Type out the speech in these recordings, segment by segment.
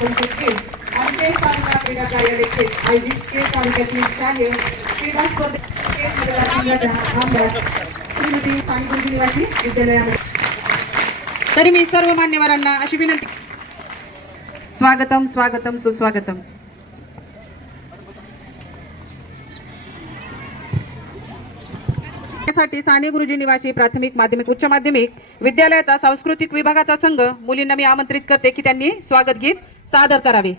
कोकणी आपण केस आणि तालुका क्रीडा कार्यालयाचे आयोजित के तालुक्यातील शालेय क्रीडा स्पर्धेत श्रीमती साने निवासी विद्यालयामध्ये. तरी मी सर्व मान्यवरांना अशी विनंती स्वागतम स्वागतम सुस्वागतम. साठी साने गुरुजी निवासी प्राथमिक माध्यमिक उच्च माध्यमिक विद्यालयाचा सांस्कृतिक विभागाचा संघ मुलींना मी आमंत्रित करते की त्यांनी स्वागत गीत सादर करावे.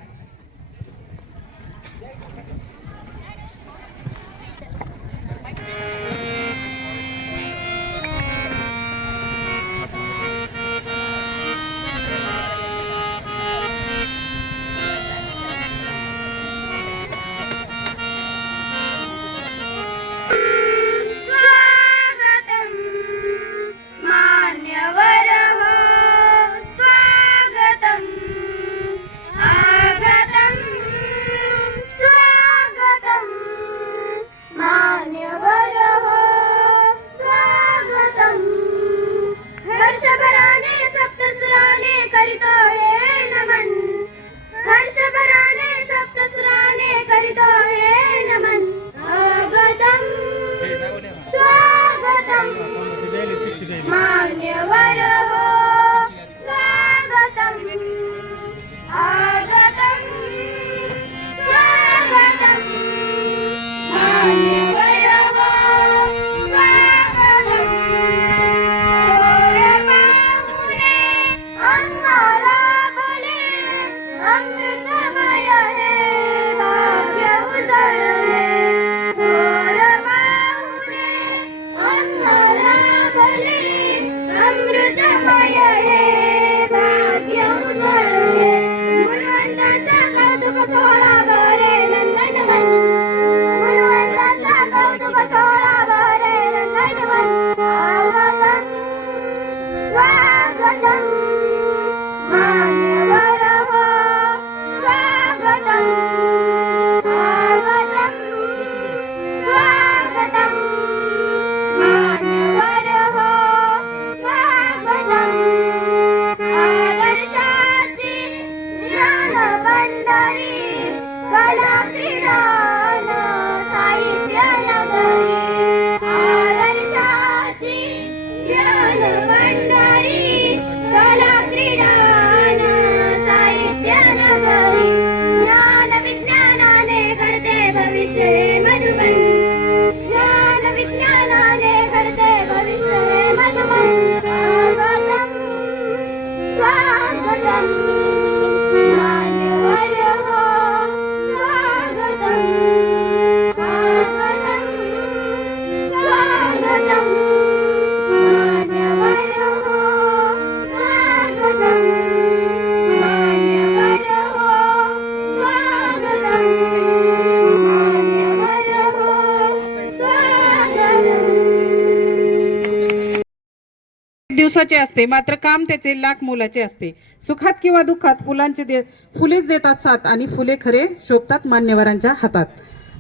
दिवसाचे असते मात्र काम त्याचे लाख मोलाचे असते. सुखात किंवा दुःखात फुलांचे दे फुलेच देतात साथ आणि फुले खरे शोभतात मान्यवरांच्या हातात.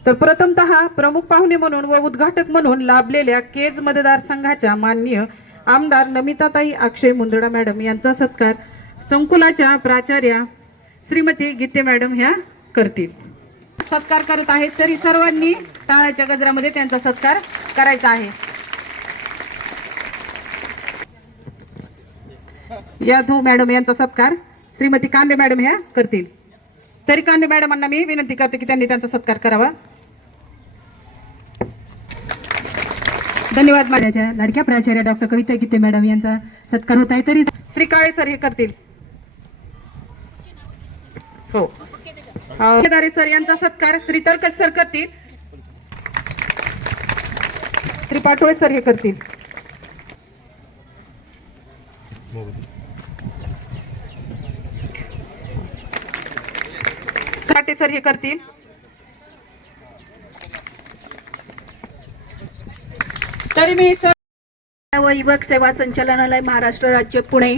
तर प्रथमतः प्रमुख पाहुणे म्हणून व उद्घाटक म्हणून लाभलेल्या केज मतदारसंघाच्या माननीय आमदार नमिताताई अक्षय मुंदडा मॅडम यांचा सत्कार संकुलाच्या प्राचार्या श्रीमती गीते मॅडम ह्या करतील. सत्कार करत आहेत तरी सर्वांनी टाळ्याच्या गजरामध्ये त्यांचा सत्कार करायचा आहे. यादव मॅडम यांचा सत्कार श्रीमती कांदे मॅडम ह्या करतील. तरी कांदे मॅडमांना मी विनंती करते की त्यांनी त्यांचा सत्कार करावा. धन्यवाद मॅडम माझ्या लाडक्या प्राचार्य डॉक्टर कविता गीते मॅडम यांचा सत्कार होत आहे तरी श्री काळे सर हे करतील. हो. हो. सर यांचा सत्कार श्री तर्कस सर करतील. श्री पाटोळे सर हे करतील. काटे सर हे करतील. तरी मी सर व युवक सेवा संचालनालय महाराष्ट्र राज्य पुणे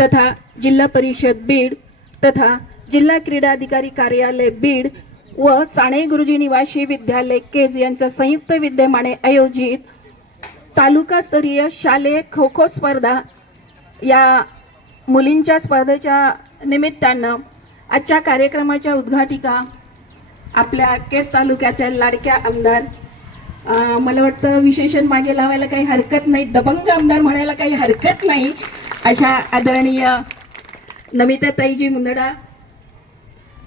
तथा जिल्हा परिषद बीड तथा जिल्हा क्रीडा अधिकारी कार्यालय बीड व साणे गुरुजी निवासी विद्यालय केज यांच्या संयुक्त विद्यमाने आयोजित तालुकास्तरीय शालेय खो खो स्पर्धा या मुलींच्या स्पर्धेच्या निमित्तानं आजच्या कार्यक्रमाच्या उद्घाटिका आपल्या केस तालुक्याच्या लाडक्या आमदार मला वाटतं विशेषण मागे लावायला काही हरकत नाही दबंग आमदार म्हणायला काही हरकत नाही अशा आदरणीय नमिताताईजी मुंदडा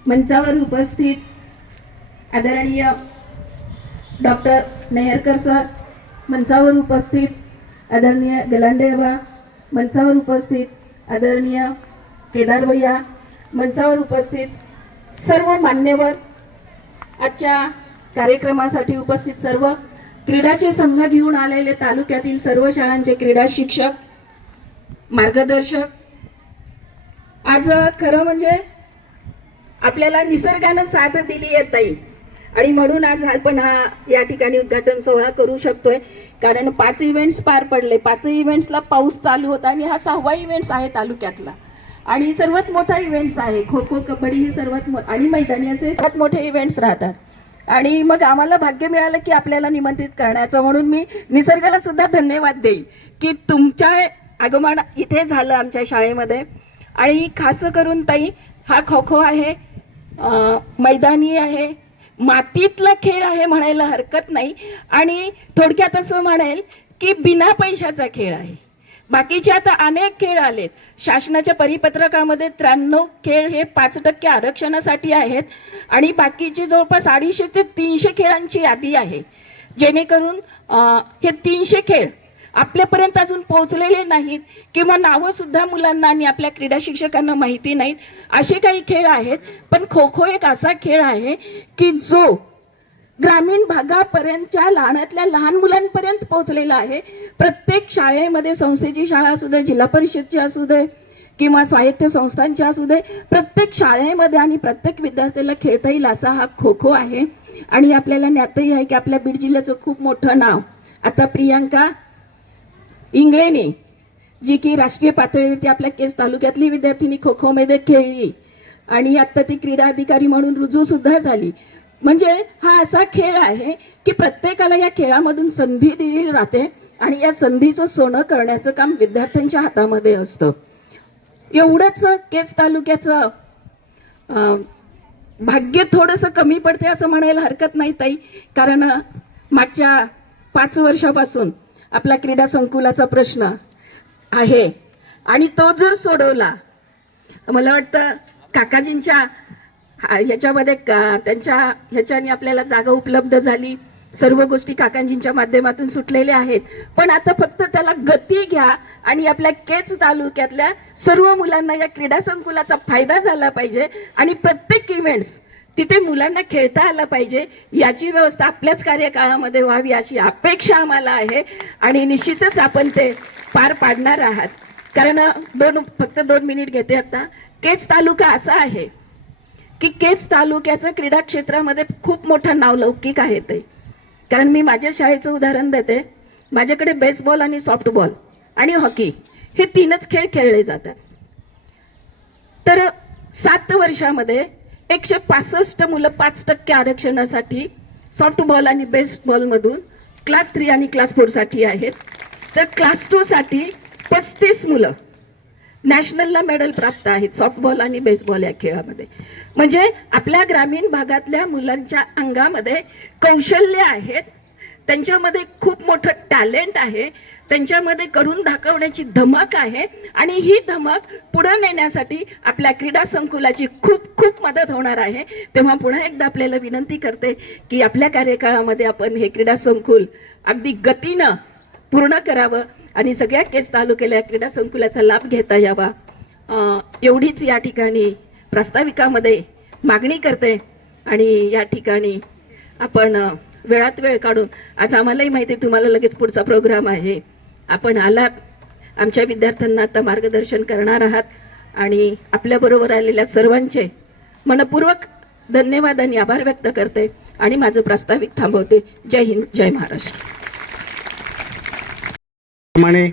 मंचावर उपस्थित आदरणीय डॉक्टर नेहरकर सर मंचावर उपस्थित आदरणीय गलांडेबा मंचावर उपस्थित आदरणीय केदार भैया मंचावर उपस्थित सर्व मान्यवर. आजच्या कार्यक्रमासाठी उपस्थित सर्व क्रीडाचे संघ घेऊन आलेले तालुक्यातील सर्व शाळांचे क्रीडा शिक्षक मार्गदर्शक. आज खरं म्हणजे आपल्याला निसर्गानं साथ दिली आहे ताई. आणि म्हणून आज आपण हा या ठिकाणी उद्घाटन सोहळा करू शकतोय. कारण पाच इव्हेंट्स पार पडले. पाच इव्हेंट्सला पाऊस चालू होता आणि हा सहावा इव्हेंट्स आहे तालुक्यातला. आणि सर्वात मोठा इव्हेंट्स आहे. खो खो कबड्डी हे सर्वात आणि मैदानी असे सर्वात मोठे इव्हेंट्स राहतात. आणि मग आम्हाला भाग्य मिळालं की आपल्याला निमंत्रित करण्याचं. म्हणून मी निसर्गाला सुद्धा धन्यवाद देईल की तुमच्या आगमन इथे झालं आमच्या शाळेमध्ये. आणि खास करून ताई हा खो खो आहे मैदानी आहे मातीतला खेळ आहे म्हणायला हरकत नाही. आणि थोडक्यात असं म्हणेल की बिना पैशाचा खेळ आहे. बाकीचे आता अनेक खेळ आलेत. शासनाच्या परिपत्रकामध्ये त्र्याण्णव खेळ हे पाच टक्के आरक्षणासाठी आहेत आणि बाकीचे जवळपास अडीचशे ते तीनशे खेळांची यादी आहे. जेणेकरून हे तीनशे खेळ आपल्यापर्यंत अजून पोहोचलेले नाहीत किंवा नावं सुद्धा मुलांना आणि आपल्या क्रीडा शिक्षकांना माहिती नाहीत. असे काही खेळ आहेत पण खो खो एक असा खेळ आहे की जो ग्रामीण भागापर्यंतच्या लहानातल्या लहान मुलांपर्यंत पोहोचलेला आहे. प्रत्येक शाळेमध्ये संस्थेची शाळा असू दे जिल्हा परिषदची असू दे किंवा स्वायत्त संस्थांची असू दे प्रत्येक शाळेमध्ये आणि प्रत्येक विद्यार्थ्याला खेळता येईल असा हा खो खो आहे. आणि आपल्याला ज्ञातही आहे की आपल्या बीड जिल्ह्याचं खूप मोठं नाव. आता प्रियांका इंगळेने जी की राष्ट्रीय पातळीवरती आपल्या केस तालुक्यातली विद्यार्थिनी खो खोमध्ये खेळली. आणि आता ती क्रीडा अधिकारी म्हणून रुजू सुद्धा झाली. म्हणजे हा असा खेळ आहे की प्रत्येकाला या खेळामधून संधी दिली जाते आणि या संधीचं सोनं करण्याचं काम विद्यार्थ्यांच्या हातामध्ये असतं. एवढंच केस तालुक्याचं भाग्य थोडंसं कमी पडते असं म्हणायला हरकत नाही ताई. कारण मागच्या पाच वर्षापासून आपला क्रीडा संकुलाचा प्रश्न आहे. आणि तो जर सोडवला मला वाटतं काकाजींच्या ह्याच्यामध्ये का- त्यांच्या ह्याच्याने आपल्याला जागा उपलब्ध झाली. सर्व गोष्टी काकांजींच्या माध्यमातून सुटलेल्या आहेत. पण आता फक्त त्याला गती घ्या आणि आपल्या केच तालुक्यातल्या सर्व मुलांना या क्रीडा संकुलाचा फायदा झाला पाहिजे आणि प्रत्येक इव्हेंट्स तिथे मुलांना खेळता आला पाहिजे याची व्यवस्था आपल्याच कार्यकाळामध्ये व्हावी अशी अपेक्षा आम्हाला आहे. आणि निश्चितच आपण ते पार पाडणार आहात. कारण दोन फक्त दोन मिनिट घेते आता. केच तालुका असा आहे की केच तालुक्याचं क्रीडा क्षेत्रामध्ये खूप मोठं नावलौकिक आहे ते. कारण मी माझ्या शाळेचं उदाहरण देते. माझ्याकडे बेसबॉल आणि सॉफ्टबॉल आणि हॉकी हे तीनच खेळ खेळले जातात. तर सात वर्षामध्ये एकशे पासष्ट मुलं पाच टक्के आरक्षणासाठी सॉफ्टबॉल आणि बेसबॉलमधून क्लास थ्री आणि क्लास फोरसाठी आहेत. तर क्लास टूसाठी पस्तीस मुलं नॅशनलला मेडल प्राप्त आहेत सॉफ्टबॉल आणि बेसबॉल या खेळामध्ये. म्हणजे आपल्या ग्रामीण भागातल्या मुलांच्या अंगामध्ये कौशल्य आहेत त्यांच्यामध्ये खूप मोठं टॅलेंट आहे त्यांच्यामध्ये करून दाखवण्याची धमक आहे आणि ही धमक पुढे नेण्यासाठी आपल्या क्रीडा संकुलाची खूप खूप मदत होणार आहे. तेव्हा पुन्हा एकदा आपल्याला विनंती करते की आपल्या कार्यकाळामध्ये आपण हे क्रीडा संकुल अगदी गतीनं पूर्ण करावं. आणि सगळ्या केस तालुक्याला क्रीडा संकुलाचा लाभ घेता यावा. एवढीच या ठिकाणी प्रास्ताविकामध्ये मागणी करते आणि या ठिकाणी आपण वेळात वेळ काढून आज आम्हालाही माहिती आहे तुम्हाला लगेच पुढचा प्रोग्राम आहे. आपण आलात आमच्या विद्यार्थ्यांना आता मार्गदर्शन करणार आहात आणि आपल्याबरोबर आलेल्या सर्वांचे मनपूर्वक धन्यवाद आणि आभार व्यक्त करते आणि माझं प्रास्ताविक थांबवते. जय हिंद जय महाराष्ट्र. प्रमाणे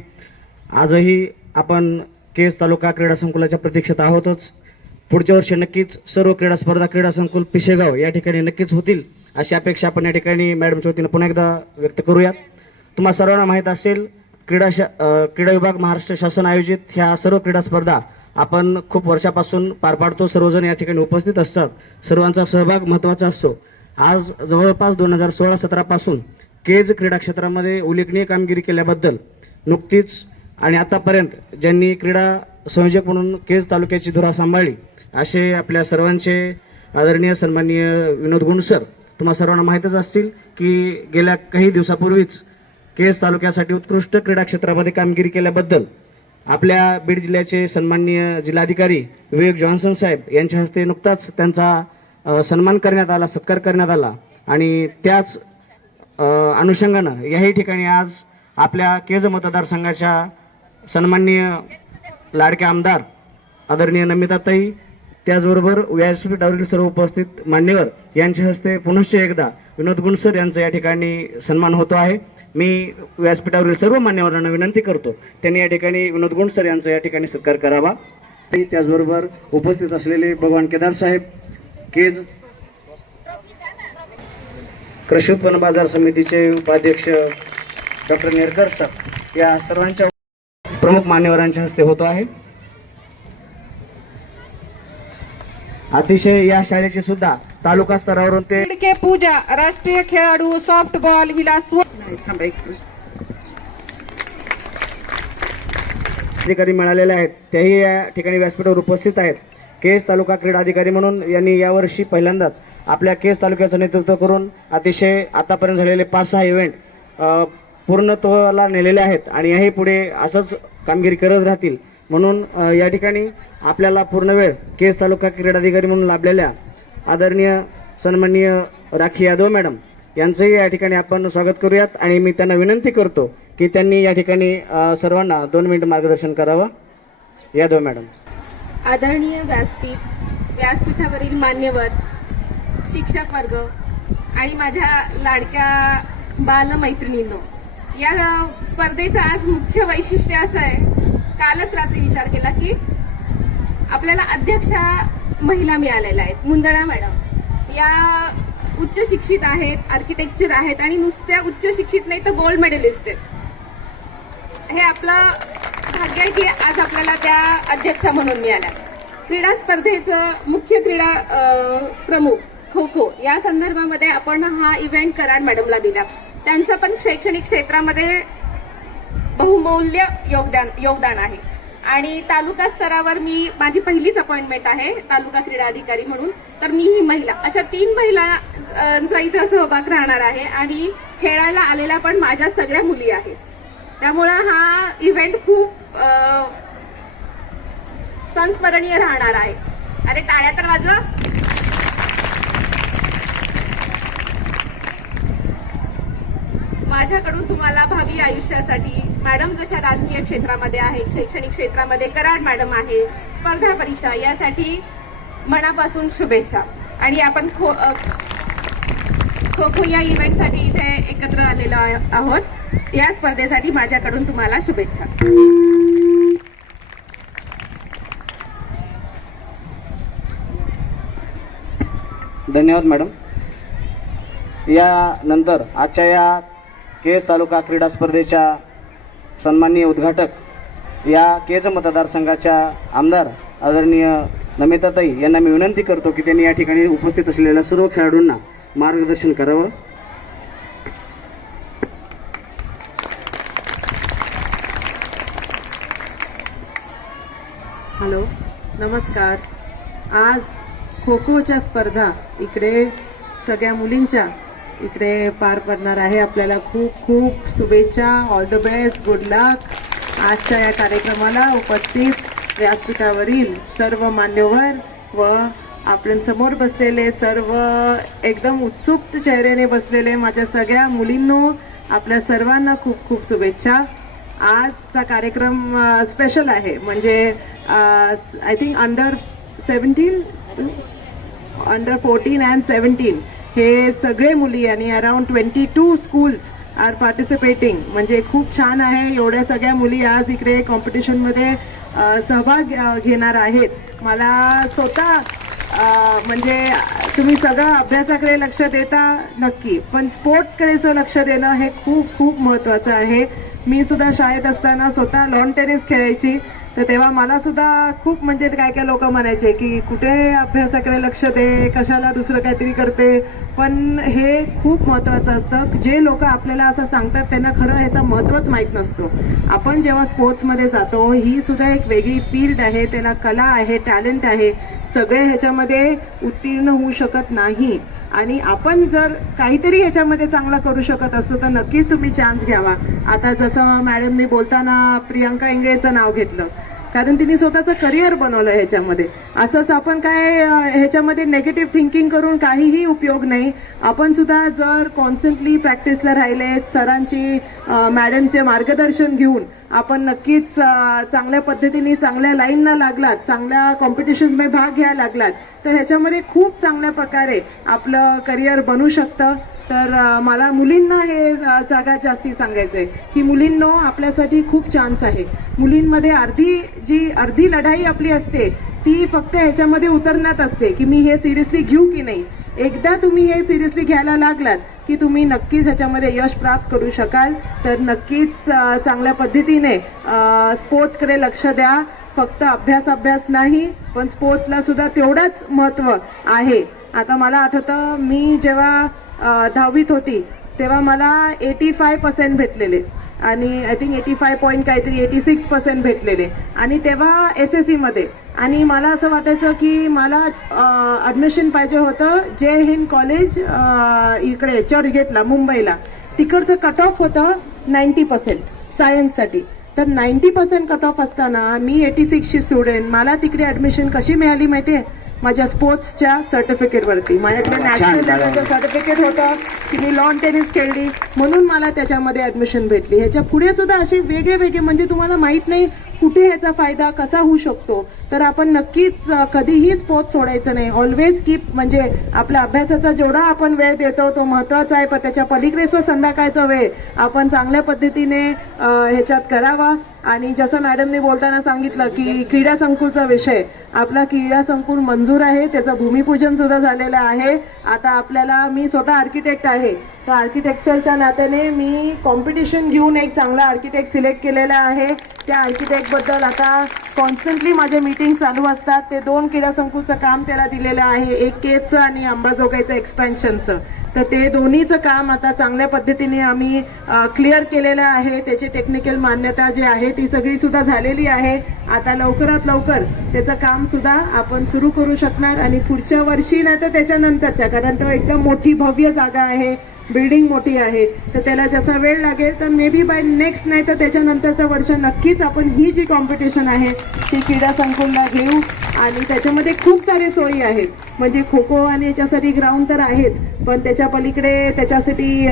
आजही आपण केस तालुका क्रीडा संकुलाच्या प्रतीक्षेत आहोतच. पुढच्या वर्षी नक्कीच सर्व क्रीडा स्पर्धा क्रीडा संकुल पिशेगाव या ठिकाणी नक्कीच होतील अशी अपेक्षा आपण या ठिकाणी मॅडमच्या वतीनं पुन्हा एकदा व्यक्त करूयात. तुम्हा सर्वांना माहीत असेल क्रीडा शा क्रीडा विभाग महाराष्ट्र शासन आयोजित ह्या सर्व क्रीडा स्पर्धा आपण खूप वर्षापासून पार पाडतो. सर्वजण या ठिकाणी उपस्थित असतात. सर्वांचा सहभाग महत्त्वाचा असतो. आज जवळपास दोन हजार सोळा सतरापासून केज क्रीडा क्षेत्रामध्ये उल्लेखनीय कामगिरी केल्याबद्दल नुकतीच आणि आतापर्यंत ज्यांनी क्रीडा संयोजक म्हणून केज तालुक्याची धुरा सांभाळली असे आपल्या सर्वांचे आदरणीय सन्माननीय विनोद गुण सर तुम्हा सर्वांना माहीतच असतील की गेल्या काही दिवसापूर्वीच केस तालुक्यासाठी उत्कृष्ट क्रीडा क्षेत्रामध्ये कामगिरी केल्याबद्दल आपल्या बीड जिल्ह्याचे सन्माननीय जिल्हाधिकारी विवेक जॉन्सन साहेब यांच्या हस्ते नुकताच त्यांचा सन्मान करण्यात आला सत्कार करण्यात आला. आणि त्याच अनुषंगानं याही ठिकाणी आज आपल्या केज मतदारसंघाच्या सन्माननीय लाडके आमदार आदरणीय नमिताताई त्याचबरोबर व्यासपीठावरील सर्व उपस्थित मान्यवर यांच्या हस्ते पुनश्च एकदा विनोद गुणसर यांचा या ठिकाणी सन्मान होतो आहे. मी व्यासपीठावरील सर्व मान्यवरांना विनंती करतो त्यांनी या ठिकाणी विनोद गुणसर यांचा या ठिकाणी सत्कार करावा. त्याचबरोबर उपस्थित असलेले भगवान केदार साहेब केज कृषी उत्पन्न बाजार समितीचे उपाध्यक्ष डॉक्टर नेरकर सर या सर्वांच्या प्रमुख मान्यवरांच्या हस्ते होतो आहे अतिशय या शाळेचे सुद्धा तालुका स्तरावरून ते के पूजा राष्ट्रीय खेळाडू सॉफ्टबॉल मिनिट. अधिकारी मिळालेले आहेत तेही या ठिकाणी व्यासपीठावर उपस्थित आहेत केस तालुका क्रीडा अधिकारी म्हणून यांनी यावर्षी पहिल्यांदाच आपल्या केस तालुक्याचं नेतृत्व करून अतिशय आतापर्यंत झालेले पाच सहा इव्हेंट पूर्णत्वाला नेलेले आहेत आणि हे पुढे असंच कामगिरी करत राहतील. म्हणून या ठिकाणी आपल्याला पूर्ण वेळ केस तालुका क्रीडाधिकारी म्हणून लाभलेल्या आदरणीय सन्माननीय राखी यादव मॅडम यांचंही या ठिकाणी आपण स्वागत करूयात आणि मी त्यांना विनंती करतो की त्यांनी या ठिकाणी सर्वांना दोन मिनिट मार्गदर्शन करावं. यादव मॅडम. आदरणीय व्यासपीठ व्यासपीठावरील मान्यवर शिक्षक वर्ग आणि माझ्या लाडक्या बालमैत्रिणींनो या स्पर्धेचं आज मुख्य वैशिष्ट्य असं आहे. कालच रात्री विचार केला की आपल्याला अध्यक्षा महिला मिळालेल्या आहेत. मुंदळा मॅडम. या उच्च शिक्षित आहेत आर्किटेक्चर आहेत आणि नुसत्या उच्च शिक्षित नाही तर गोल्ड मेडलिस्ट आहेत. हे आपलं भाग्य आहे की आज आपल्याला त्या अध्यक्षा म्हणून मिळाल्या. क्रीडा स्पर्धेचं मुख्य क्रीडा प्रमुख खो खो या संदर्भामध्ये आपण हा इव्हेंट कराड मॅडमला दिला. त्यांचं पण शैक्षणिक क्षेत्रामध्ये बहुमौल्य योगदान योगदान आहे. आणि तालुका स्तरावर मी माझी पहिलीच अपॉइंटमेंट आहे तालुका क्रीडा अधिकारी म्हणून. तर मी ही महिला अशा तीन महिलांचा इथं सहभाग राहणार आहे. आणि खेळायला आलेल्या पण माझ्या सगळ्या मुली आहेत. त्यामुळं हा इव्हेंट खूप संस्मरणीय राहणार आहे. अरे टाळ्या तर वाजवा. माझ्याकडून तुम्हाला भावी आयुष्यासाठी मॅडम जशा राजकीय क्षेत्रामध्ये आहेत शैक्षणिक क्षेत्रामध्ये कराड मॅडम आहे स्पर्धा परीक्षा यासाठी मनापासून शुभेच्छा. आणि आपण खो खो खो या इव्हेंटसाठी इथे एकत्र आलेलो आहोत. या स्पर्धेसाठी माझ्याकडून तुम्हाला शुभेच्छा. धन्यवाद मॅडम. यानंतर आजच्या या केज तालुका क्रीडा स्पर्धेच्या सन्माननीय उद्घाटक या केज मतदारसंघाच्या आमदार आदरणीय नमिताताई यांना मी विनंती करतो की त्यांनी या ठिकाणी उपस्थित असलेल्या सर्व खेळाडूंना मार्गदर्शन करावं. हॅलो नमस्कार. आज खो खोच्या स्पर्धा इकडे सगळ्या मुलींच्या इकडे पार पडणार आहे. आपल्याला खूप खूप शुभेच्छा. All the best good luck आजच्या या कार्यक्रमाला उपस्थित व्यासपीठावरील सर्व मान्यवर व आपल्यासमोर बसलेले सर्व एकदम उत्सुक चेहऱ्याने बसलेले माझ्या सगळ्या मुलींनो आपल्या सर्वांना खूप खूप शुभेच्छा. आजचा कार्यक्रम स्पेशल आहे. म्हणजे I think under seventeen under fourteen and seventeen हे सगळे मुली आणि around twenty two schools are participating म्हणजे खूप छान आहे. एवढ्या सगळ्या मुली आज इकडे कॉम्पिटिशनमध्ये सहभाग घेणार आहेत. मला स्वतः म्हणजे तुम्ही सगळं अभ्यासाकडे लक्ष देता नक्की. पण स्पोर्ट्सकडे लक्ष देणं हे खूप खूप महत्त्वाचं आहे. मी सुद्धा शाळेत असताना स्वतः लॉन टेनिस खेळायची. तर तेव्हा मला सुद्धा खूप म्हणजे काय काय लोक म्हणायचे की कुठे अभ्यासाकडे लक्ष दे कशाला दुसरं काहीतरी करते. पण हे खूप महत्वाचं असतं. जे लोक आपल्याला असं सांगतात त्यांना खरं ह्याचं महत्वच माहीत नसतो. आपण जेव्हा स्पोर्ट्समध्ये जातो ही सुद्धा एक वेगळी फील्ड आहे. त्याला कला आहे टॅलेंट आहे. सगळे ह्याच्यामध्ये उत्तीर्ण होऊ शकत नाही. आणि आपण जर काहीतरी ह्याच्यामध्ये चांगलं करू शकत असतो तर नक्कीच तुम्ही चान्स घ्यावा. आता जसं मॅडमनी बोलताना प्रियांका इंगळेचं नाव घेतलं. कारण तिने स्वतःचं करिअर बनवलं ह्याच्यामध्ये. असंच आपण काय ह्याच्यामध्ये नेगेटिव्ह थिंकिंग करून काहीही उपयोग नाही. आपण सुद्धा जर कॉन्स्टंटली प्रॅक्टिसला राहिले सरांची मॅडमचे मार्गदर्शन घेऊन आपण नक्कीच चांगल्या पद्धतीने चांगल्या लाईनला लागलात चांगल्या कॉम्पिटिशन्समध्ये भाग घ्यायला लागलात तर ह्याच्यामध्ये खूप चांगल्या प्रकारे आपलं करिअर बनू शकतं. तर मला मुलींना हे सगळ्यात जास्ती सांगायचंय. की मुलींनो आपल्यासाठी खूप चान्स आहे. मुलींमध्ये अर्धी जी अर्धी लढाई आपली असते ती फक्त ह्याच्यामध्ये उतरण्यात असते की मी हे सिरियसली घेऊ की नाही. एकदा तुम्ही हे सिरियसली घ्यायला लागलात की तुम्ही नक्कीच ह्याच्यामध्ये यश प्राप्त करू शकाल. तर नक्कीच चांगल्या पद्धतीने स्पोर्ट्सकडे लक्ष द्या. फक्त अभ्यास अभ्यास नाही पण स्पोर्ट्सला सुद्धा तेवढंच महत्त्व आहे. आता मला आठवतं मी जेव्हा दहावीत होती तेव्हा मला एटी फाय पर्सेंट भेटलेले. आणि I think eighty five point काहीतरी एटी सिक्स पर्सेंट भेटलेले. आणि तेव्हा एस एस सीमध्ये आणि मला असं वाटायचं की मला ॲडमिशन पाहिजे होतं जय हिंद कॉलेज इकडे चर्चगेटला मुंबईला. तिकडचं कट ऑफ होतं नाईन्टी पर्सेंट सायन्ससाठी तर नाईन्टी पर्सेंट कट ऑफ असताना मी एटी सिक्सची स्टुडंट मला तिकडे ॲडमिशन कशी मिळाली माहिती आहे माझ्या स्पोर्ट्सच्या सर्टिफिकेटवरती. माझ्याकडे नॅशनल लेवलचं सर्टिफिकेट होतं की मी लॉन टेनिस खेळली. म्हणून मला त्याच्यामध्ये ऍडमिशन भेटली. ह्याच्या पुढे सुद्धा असे वेगळे वेगळे म्हणजे तुम्हाला माहीत नाही कुठे ह्याचा फायदा कसा होऊ शकतो? तर आपण नक्कीच कधीहीच कधीही सोडायचं नाही. ऑलवेज कीप म्हणजे आपल्या अभ्यासाचा जेवढा आपण वेळ देतो तो महत्त्वाचा आहे. पण त्याच्या पलीकडे सो संध्याकाळचा वेळ आपण चांगल्या पद्धतीने ह्याच्यात करावा. आणि जसं मॅडमने बोलताना सांगितलं की क्रीडा संकुलचा विषय. आपला क्रीडा संकुल मंजूर आहे. त्याचं भूमिपूजन सुद्धा झालेलं आहे. आता आपल्याला मी स्वतः आर्किटेक्ट आहे. तर आर्किटेक्चरच्या नात्याने मी कॉम्पिटिशन घेऊन एक चांगला आर्किटेक्ट सिलेक्ट केलेला आहे. त्या आर्किटेक्टबद्दल आता कॉन्स्टंटली माझे मीटिंग चालू असतात. ते दोन क्रीडा संकुलचं काम त्याला दिलेलं आहे. एक केजचं आणि अंबाजोगाईचं एक्सपॅन्शनचं तर ते दोन्हीचं काम आता चांगल्या पद्धतीने आम्ही क्लिअर केलेलं आहे. त्याची टेक्निकल मान्यता जी आहे ती सगळी सुद्धा झालेली आहे. आता लवकरात लवकर त्याचं काम सुद्धा आपण सुरू करू शकणार आणि पुढच्या वर्षी नाही तर त्याच्यानंतरच्या कारण तो एकदम मोठी भव्य जागा आहे. बिल्डिंग मोठी आहे तर त्याला जसा वेळ लागेल तर मे बी बाय नेक्स्ट नाही तर त्याच्यानंतरचं वर्ष नक्कीच आपण ही जी कॉम्पिटिशन आहे ती क्रीडा संकुलला घेऊ. आणि त्याच्यामध्ये खूप सारे सोयी आहेत. म्हणजे खो खो आणि याच्यासाठी ग्राउंड तर आहेत पण त्याच्या पलीकडे त्याच्यासाठी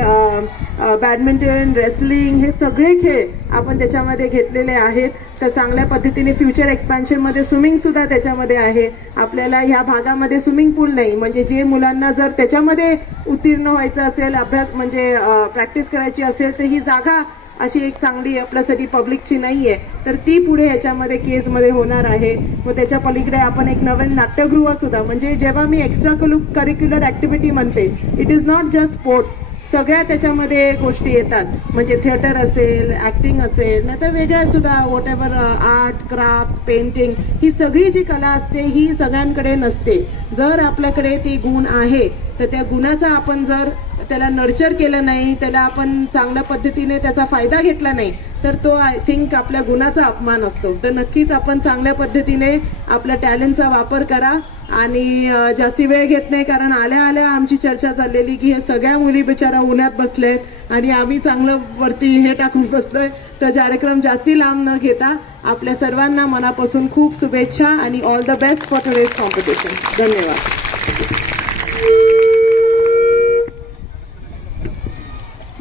बॅडमिंटन रेसलिंग हे सगळे खेळ आपण त्याच्यामध्ये घेतलेले आहेत. तर चांगल्या पद्धतीने फ्युचर एक्सपॅन्शनमध्ये स्विमिंग सुद्धा त्याच्यामध्ये आहे. आपल्याला ह्या भागामध्ये स्विमिंग पूल नाही. म्हणजे जे मुलांना जर त्याच्यामध्ये उत्तीर्ण व्हायचं असेल अभ्यास म्हणजे प्रॅक्टिस करायची असेल तर ही जागा अशी एक चांगली आपल्यासाठी पब्लिकची नाही आहे तर ती पुढे ह्याच्यामध्ये केसमध्ये होणार आहे. व त्याच्या पलीकडे आपण एक नवीन नाट्यगृह सुद्धा म्हणजे जेव्हा मी एक्स्ट्रा करिक्युलर ऍक्टिव्हिटी म्हणते it is not just sports सगळ्या त्याच्यामध्ये गोष्टी येतात. म्हणजे थिएटर असेल ऍक्टिंग असेल नाही तर वेगळ्या सुद्धा whatever art craft painting ही सगळी जी कला असते ही सगळ्यांकडे नसते. जर आपल्याकडे ती गुण आहे तर त्या गुणाचा आपण जर त्याला नर्चर केलं नाही त्याला आपण चांगल्या पद्धतीने त्याचा फायदा घेतला नाही तर तो आय थिंक आपल्या गुणाचा अपमान असतो. तर नक्कीच आपण चांगल्या पद्धतीने आपल्या टॅलेंटचा वापर करा आणि जास्ती वेळ घेत नाही कारण आल्या आल्या आमची चर्चा चाललेली की हे सगळ्या मुली बिचारा उन्हात बसलेत आणि आम्ही चांगलं वरती हे टाकून बसलोय. तर कार्यक्रम जास्ती लांब न घेता आपल्या सर्वांना मनापासून खूप शुभेच्छा आणि all the best for today's competition धन्यवाद.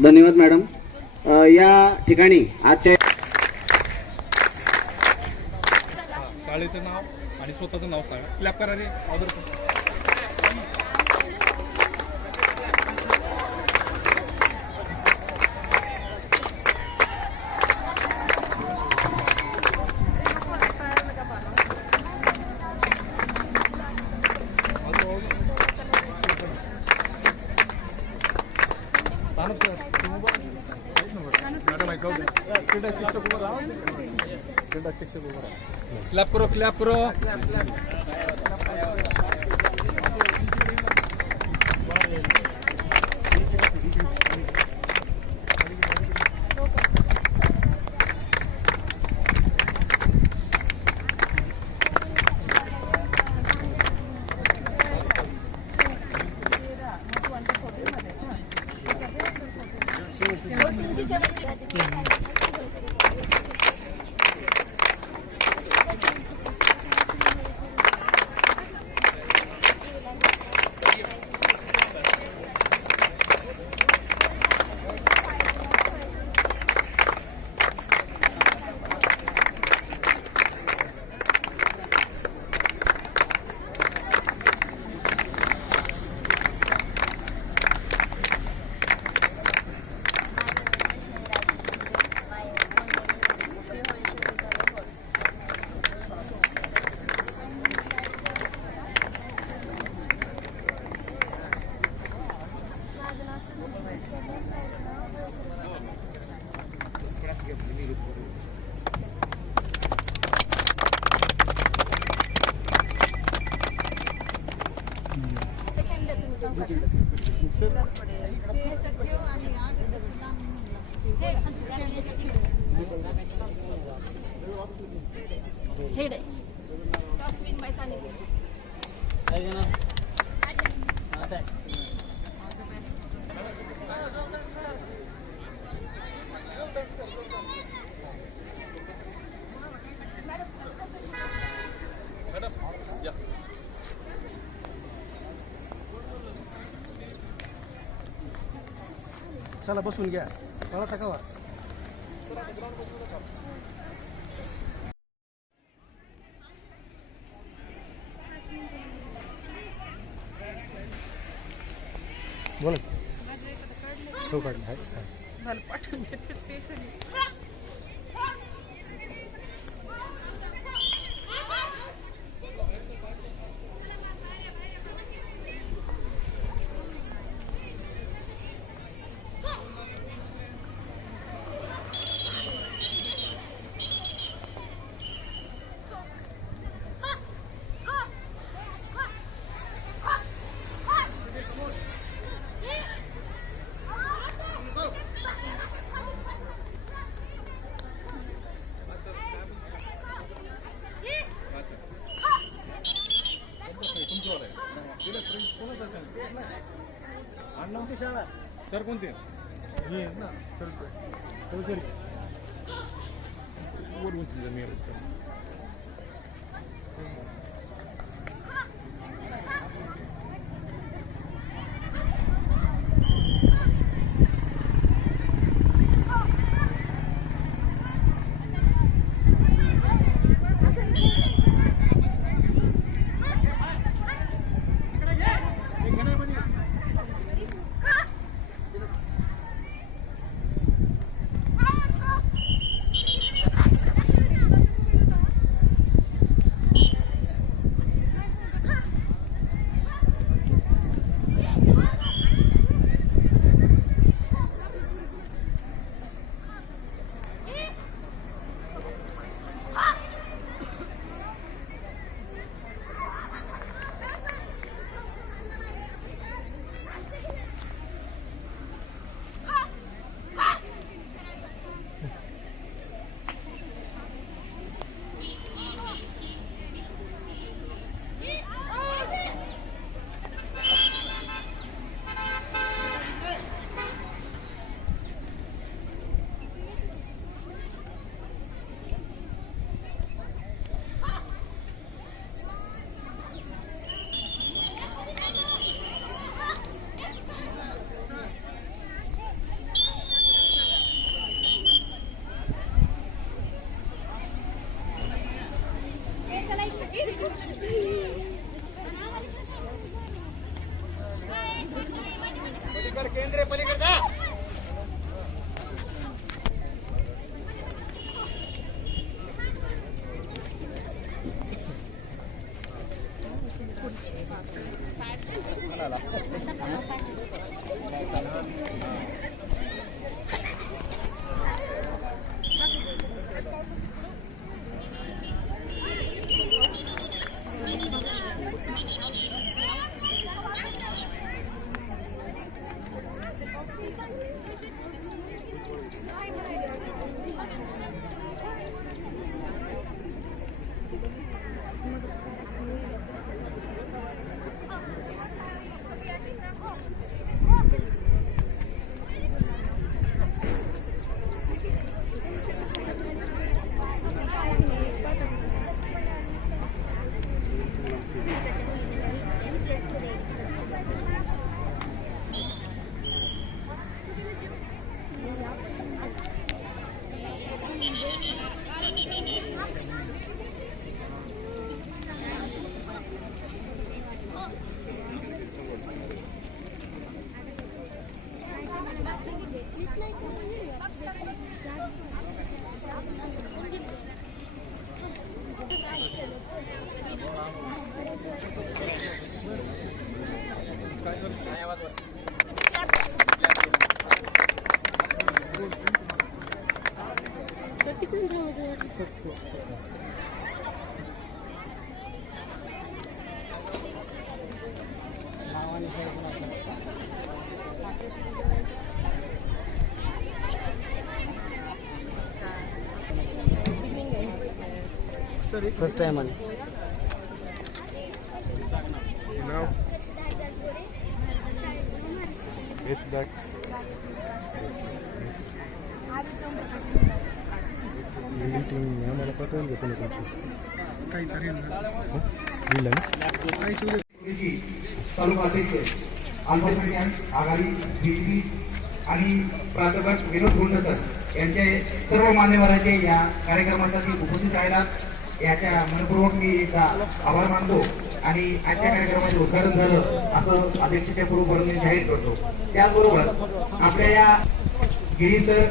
धन्यवाद मॅडम या ठिकाणी आजच्या शाळेचं नाव आणि स्वतःचं नाव सांगा. क्लॅप करा मॅडम ऐकावं क्लॅप करो क्लॅप करो. हेडे दस मिनट पैसा निकल चला बसून घ्या. मला थकावा बोला. तो काढला. आहे सर कोणते? वर la... फर्स्ट टाइम आले. नाव बेस्ट बॅक इंग्लिश आम्हाला पाठवून घेतो ना तुमची. लिहिलं ना? तालुका अध्यक्ष अल्पसंख्याक आघाडी आणि प्राध्यापक विनोद गुंडसर यांचे सर्व मान्यवरांचे या कार्यक्रमासाठी उपस्थित राहिलात. याच्या मनपूर्वक मी आभार मानतो आणि आजच्या कार्यक्रमाचे उद्घाटन झालं असं अध्यक्षतेपूर्वक मी जाहीर करतो. त्याचबरोबर आपल्या या गिरी सर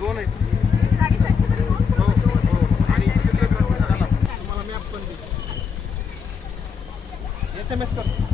दोन एस एम एस करतो